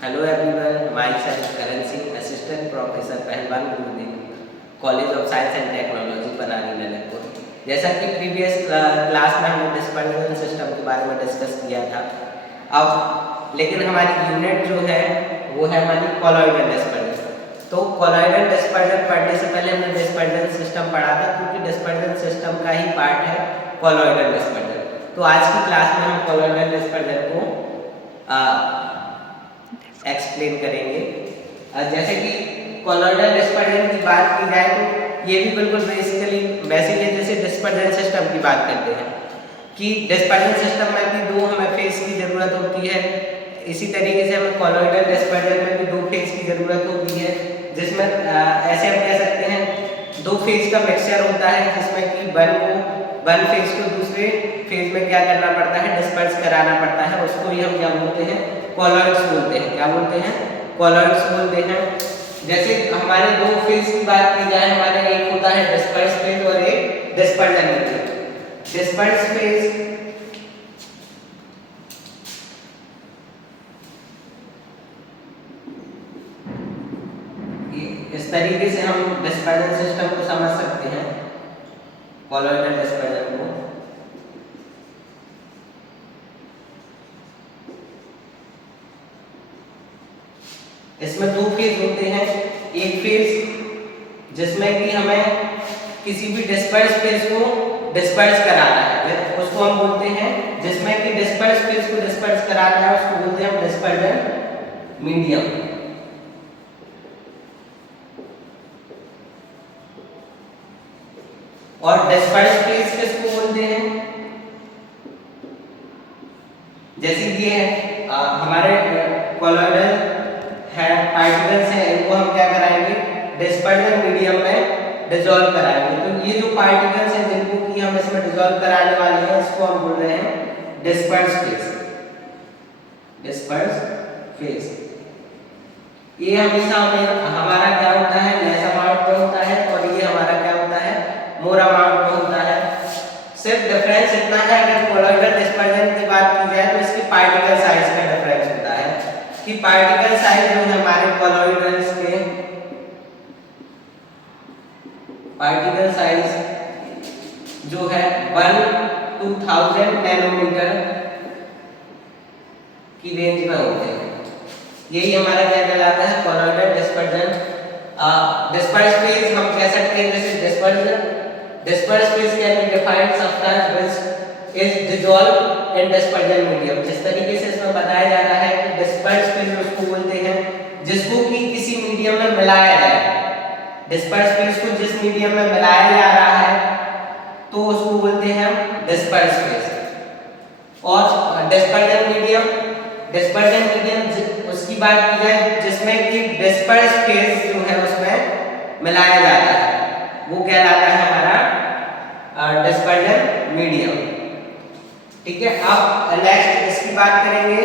Hello everyone, myself Karan Singh, Assistant Professor पहलवान गुरुदेव, college of science and technology बनानी ललितपुर। जैसा कि प्रीवियस क्लास में हमने डिस्पर्जन सिस्टम के बारे में डिस्कस किया था, अब लेकिन हमारी यूनिट जो है वो है हमारी कॉलॉइडल डिस्पर्जन। तो कॉलॉइडल डिस्पर्जन पढ़ने से पहले हमने डिस्पर्जन सिस्टम पढ़ा था, क्योंकि डिस्पर्जन सिस्टम का ही पार्ट है कॉलॉइडल डिस्पर्जन। तो आज की क्लास में हम कॉलॉइडल डिस्पर्जन को एक्सप्लेन करेंगे। जैसे कि कॉलॉइडल डिस्पर्जन की बात की जाए तो ये भी बिल्कुल बेसिकली वैसे ही है जैसे डिस्पर्जन सिस्टम की बात करते हैं कि डिस्पर्जन सिस्टम में भी दो हमें फेज की ज़रूरत होती है। इसी तरीके से हमें कॉलॉइडल डिस्पर्जन में भी दो फेज की ज़रूरत होती है, जिसमें ऐसे हम कह सकते हैं दो फेज का मिक्सचर होता है, जिसमें कि वन फेज को दूसरे फेज में क्या करना पड़ता है, डिस्पर्स कराना पड़ता है। उसको ही हम क्या बोलते हैं, कॉलॉइड्स बोलते हैं। क्या बोलते हैं? कॉलॉइड्स बोलते हैं। जैसे हमारे दो फेज की बात की जाए, हमारे एक होता है डिस्पर्स फेज और एक डिस्पर्जन फेज। डिस्पर्स फेज इस तरीके से हम डिस्पर्जन सिस्टम को समझ सकते हैं, कॉलॉइडल डिस्पर्जन को। इसमें दो फेज होते हैं। एक फेज जिसमें कि हमें किसी भी डिस्पर्स फेज को डिस्पर्स कराना है, उसको हम बोलते हैं, जिसमें कि डिस्पर्स फेज को डिस्पर्स कराना है उसको बोलते हैं हम डिस्पर्जन मीडियम। और डिस्पर्स फेज किसको बोलते हैं? जैसे ये है हमारे कॉलॉइडल है, पार्टिकल्स हैं, इनको हम क्या कराएंगे, डिस्पर्जन मीडियम में डिसॉल्व कराएंगे। तो ये जो पार्टिकल्स हैं जिनको कि हम इसमें डिसॉल्व कराने वाले हैं, इसको हम बोल रहे हैं डिस्पर्स फेज। डिस्पर्स फेज ये हमेशा हमारा क्या होता है, लेस अमाउंट में होता है, और ये हमारा क्या होता है, मोर अमाउंट में होता है। सिर्फ डिफरेंस इतना है, अगर कॉलॉइडल डिस्पर्जन की बात की जाए तो इसकी पार्टिकल साइज का डिफरेंस होता है कि पार्टिकल साइज जो है हमारे कॉलॉइडल्स के, पार्टिकल साइज जो है 1 to 1000 नैनोमीटर की रेंज में होते हैं। यही हमारा क्या कहलाता है, कॉलॉइडल डिस्पर्जन। डिस्पर्स फेज हम कह सकते हैं जैसे disperse phase can be defined substance which is dissolve in dispersion medium. जिस तरीके से इसमें बताया जा रहा है कि डिस्पर्स फेज उसको बोलते हैं जिसको कि किसी मीडियम में मिलाया जाए। डिस्पर्स फेज को जिस मीडियम में मिलाया जा रहा है तो उसको बोलते हैं हम डिस्पर्स फेज। और डिस्पर्जन मीडियम उसकी बात की जाए जिसमें कि डिस्पर्स फेज जो है उसमें मिलाया जाता है, वो कहलाता है हमारा डिस्पर्जन मीडियम। ठीक है, अब नेक्स्ट इसकी बात करेंगे,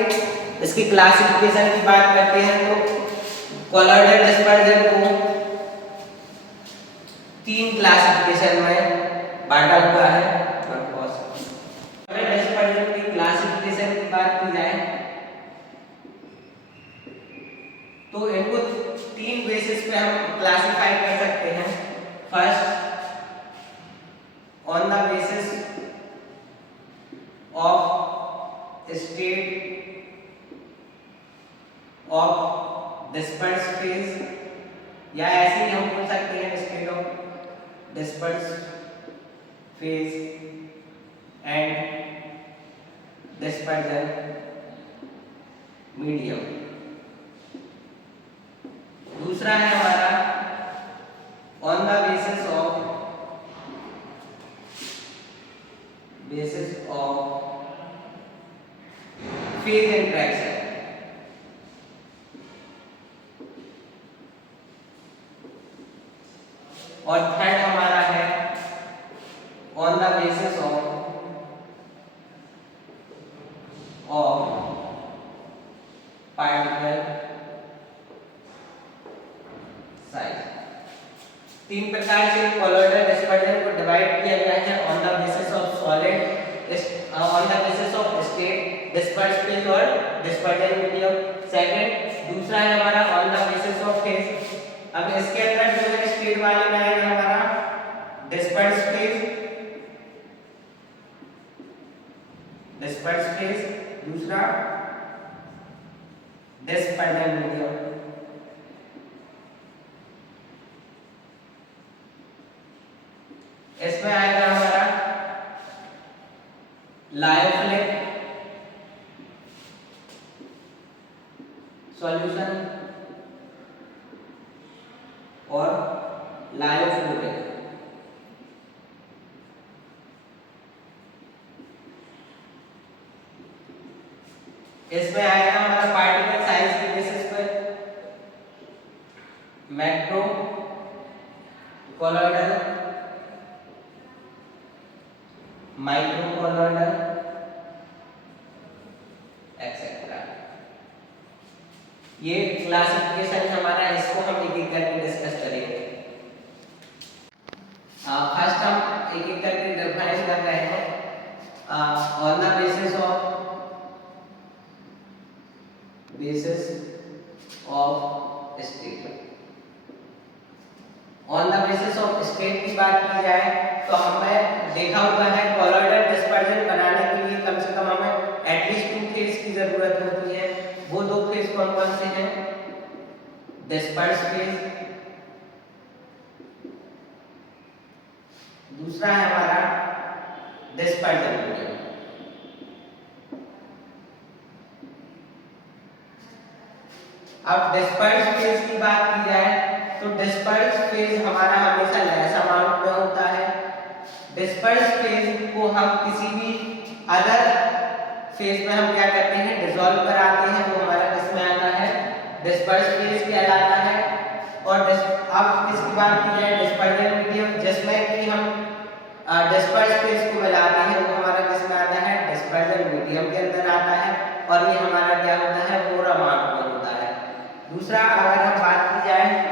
इसकी क्लासिफिकेशन की बात करते हैं। तो कॉलॉइडल डिस्पर्जन को 3 क्लासिफिकेशन में बांटा हुआ है। कॉलॉइडल डिस्पर्जन की क्लासिफिकेशन की बात की जाए तो इनको 3 बेसिस पे हम क्लासिफाई कर सकते हैं। First, on the basis of state of disperse phase, या ऐसे ही हम बोल सकते हैं state of disperse phase and dispersion medium. दूसरा है हमारा on the basis of phase interaction. और थर्ड हमारा है on the basis of particle size. 3 प्रकार से कॉलॉइडल डिस्पर्जन को डिवाइड किया गया है, on the basis of solid, on the basis of state, disperse phase और डिस्पर्जन मीडियम। सेकंड, दूसरा है हमारा on the basis of phase. अब इसके अंदर जो है स्टेट वाले में आएगा हमारा डिस्पर्स फेज, डिस्पर्स फेज, दूसरा डिस्पर्जन मीडियम। इसमें आएगा हमारा लायोफिलिक सॉल्यूशन और लायोफ्लूइड। इसमें आएगा हमारा पार्टिकल साइज के बेसिस पर macro colloidal, micro colloidal etcetera. ये क्लासिफिकेशन हमारा, इसको हम एक एक करके डिस्कस करेंगे। फर्स्ट हम एक एक करके डिफाइन कर रहे हैं on the basis of state. On the basis of state की बात की जाए तो हमें देखा हुआ है कोलॉइडल डिस्पर्जन बनाने के लिए कम से कम हमें एटलीस्ट 2 फेज की जरूरत होती है। वो 2 फेज कौन कौन से हैं? डिस्पर्स फेज, दूसरा है हमारा डिस्पर्जन मीडियम। अब डिस्पर्स फेज की बात की जाए तो डिस्पर्स फेज हमारा हमेशा लेस अमाउंट में होता है। डिस्पर्स फेज को हम किसी भी अदर फेज में हम क्या करते हैं, डिसॉल्व कराते हैं, वो हमारा किसमें आता है, डिस्पर्स फेज कहलाता है। और अब किसकी बात की जाए, डिस्पर्जन मीडियम, जिसमें कि हम डिस्पर्स फेज को मिलाते हैं, वो हमारा किसमें आता है, डिस्पर्जन मीडियम के अंदर आता है। और ये हमारा क्या होता है, मोर अमाउंट में होता है। दूसरा अगर हम बात की जाए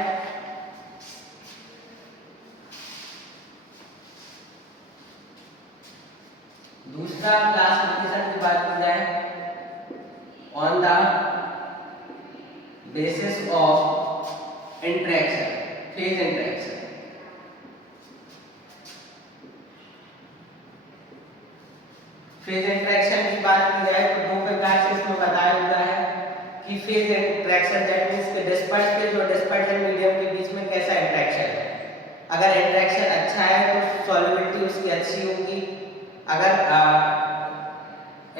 दूसरा क्लासिफिकेशन की बात की जाए on the basis of interaction, phase interaction. Phase interaction की बात की जाए तो 2 प्रकार से इसमें बताया हुआ है कि फेज इंटरेक्शन दैट मींस के डिस्पर्स फेज और डिस्पर्जन मीडियम के बीच में कैसा इंटरेक्शन है। अगर इंटरेक्शन अच्छा है तो सॉल्युबिलिटी उसकी अच्छी होगी। अगर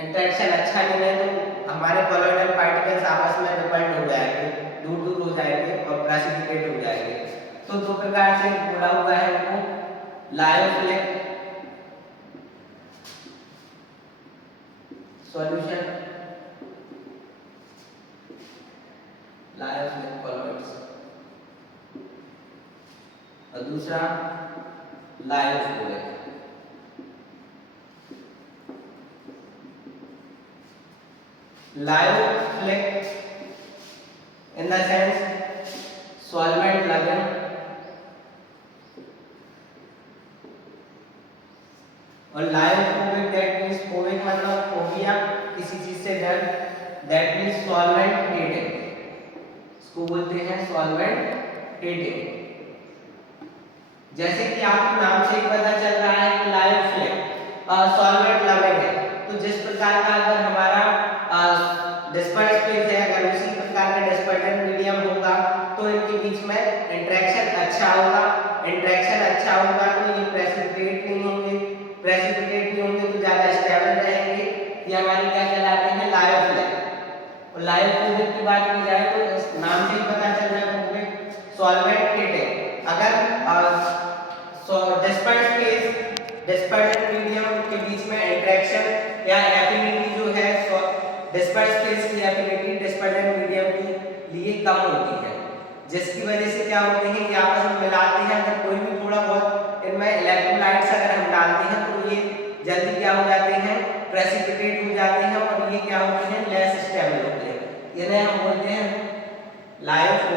इंटरेक्शन अच्छा नहीं है तो हमारे कोलॉइडल पार्टिकल्स आपस में रिपल्ड हो जाएंगे, दूर दूर हो जाएंगे और प्रेसिपिटेट हो जाएंगे। तो 2 प्रकार से बोला हुआ है उनको, लायोफिलिक सॉल्यूशन, लायोफिलिक कॉलॉइड्स, और दूसरा lyofluid. Lyophilic in the sense solvent loving, और लायोफोबिक दैट मींस फोबिक मतलब फोबिया किसी चीज से डर, दैट मींस सॉल्वेंट हेटिंग, इसको बोलते हैं सॉल्वेंट हेटिंग। जैसे कि आपको नाम से ही पता चल रहा है कि लायोफिलिक सॉल्वेंट लविंग है, तो जिस प्रकार का अगर हमारा डिस्पर्स फेज है, अगर उसी प्रकार का डिस्पर्जन मीडियम होगा तो इनके बीच में इंटरेक्शन अच्छा होगा। इंटरेक्शन अच्छा होगा तो ये प्रेसिपिटेट नहीं होंगे, प्रेसिपिटेट नहीं होंगे तो ज्यादा स्टेबल रहेंगे। ये हमारे क्या कहलाते हैं, लायोफिलिक। और लायोफिलिक की बात की जाए तो इस नाम से ही पता चल रहा है सॉल्वेंट हेटिंग। अगर डिस्पर्स फेज डिस्पर्जन मीडियम के बीच में इंटरेक्शन या एफिनिटी जो है, डिस्पर्स फेज की एफिनिटी डिस्पर्जन मीडियम के लिए कम होती है, जिसकी वजह से क्या होते हैं कि आपस में मिलाते हैं। अगर कोई भी थोड़ा बहुत इनमें इलेक्ट्रोलाइट्स अगर हम डालते हैं तो ये जल्दी क्या हो जाते हैं, प्रेसिपिटेट हो जाते हैं और ये क्या होते हैं, लेस स्टेबल होते हैं। इन्हें हम बोलते हैं लायोफिलिक